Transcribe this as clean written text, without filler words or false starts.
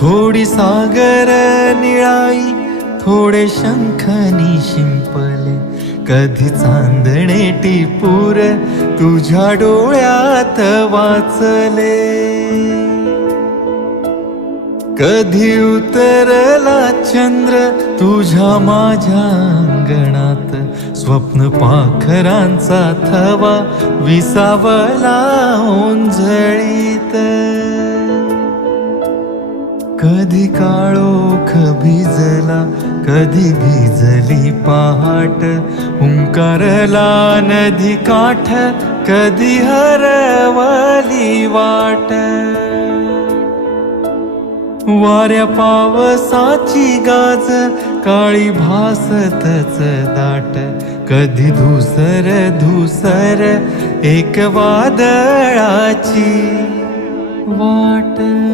थोडी सागर निळाई, थोडे शंखनी शिंपले, कधी चांदणे टिपूर तुझ्या डोळ्यात वाचले. कधी उतरला चंद्र तुझ्या माझ्या अंगणात, स्वप्न पाखरांचा थवा विसावला ओंजळीत. कधी काळोख भिजला, कधी भिजली पहाट, हुंकारला नदी काठ, कधी हरवली वाट. वाऱ्या पावसाची गाज काळी भासतच दाट, कधी धुसर धुसर एक वादळाची वाट.